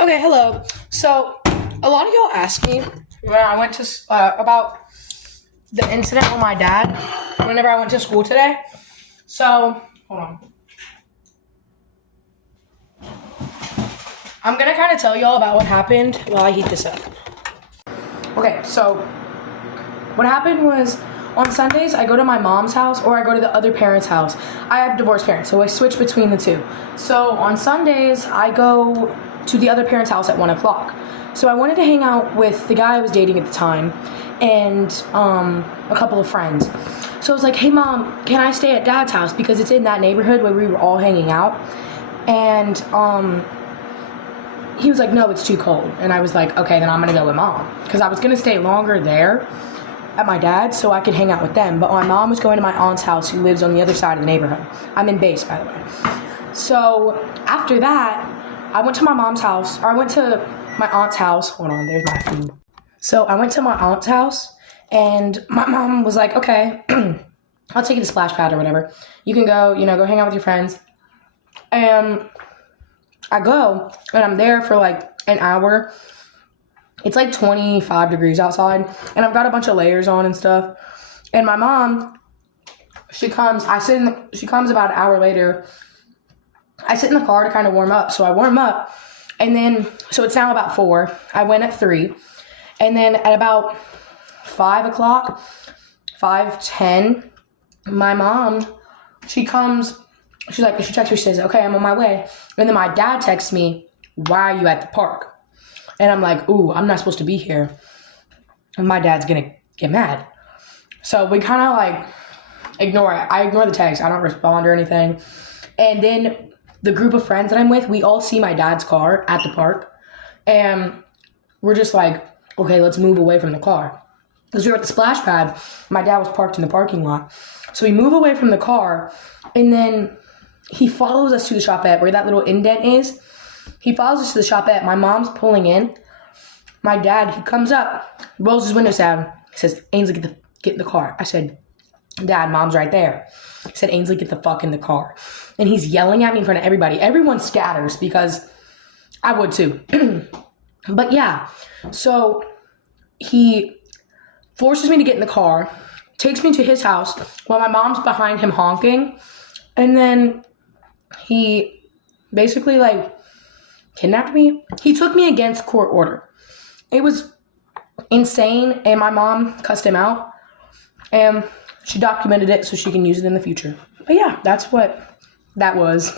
Okay, hello. So, a lot of y'all asked me when I went to about the incident with my dad whenever I went to school today. So, hold on. I'm gonna kind of tell y'all about what happened while I heat this up. Okay, so what happened was on Sundays I go to my mom's house or I go to the other parent's house. I have divorced parents, so I switch between the two. So on Sundays I go to the other parent's house at 1 o'clock. So I wanted to hang out with the guy I was dating at the time and a couple of friends. So I was like, hey mom, can I stay at dad's house? Because it's in that neighborhood where we were all hanging out. And he was like, no, it's too cold. And I was like, okay, then I'm gonna go with mom. Because I was gonna stay longer there at my dad's so I could hang out with them. But my mom was going to my aunt's house who lives on the other side of the neighborhood. I'm in base, by the way. So after that, I went to my mom's house, or I went to my aunt's house. Hold on, there's my food. So I went to my aunt's house and my mom was like, okay, I'll take you to Splash Pad or whatever. You can go, go hang out with your friends. And I go, and I'm there for like an hour. It's like 25 degrees outside, and I've got a bunch of layers on and stuff. And my mom, she comes about an hour later. I sit in the car to kind of warm up, so I warm up. And then, so it's now about 4. I went at 3. And then at about 5 o'clock, 5:10, my mom, she texts me, she says, okay, I'm on my way. And then my dad texts me, why are you at the park? And I'm like, ooh, I'm not supposed to be here. And my dad's gonna get mad. So we kind of like ignore it. I ignore the text. I don't respond or anything. And then the group of friends that I'm with, we all see my dad's car at the park. And we're just like, okay, let's move away from the car. Because we were at the splash pad. My dad was parked in the parking lot. So we move away from the car. And then he follows us to the shopette where that little indent is. He follows us to the shopette. My mom's pulling in. My dad, he comes up, rolls his windows down. He says, Ainsley, get in the car. I said, Dad, mom's right there. He said, Ainsley, get the fuck in the car. And he's yelling at me in front of everybody. Everyone scatters because I would too. But yeah, so he forces me to get in the car, takes me to his house while my mom's behind him honking. And then he basically kidnapped me. He took me against court order. It was insane, and my mom cussed him out, and she documented it so she can use it in the future. But yeah, that's what that was.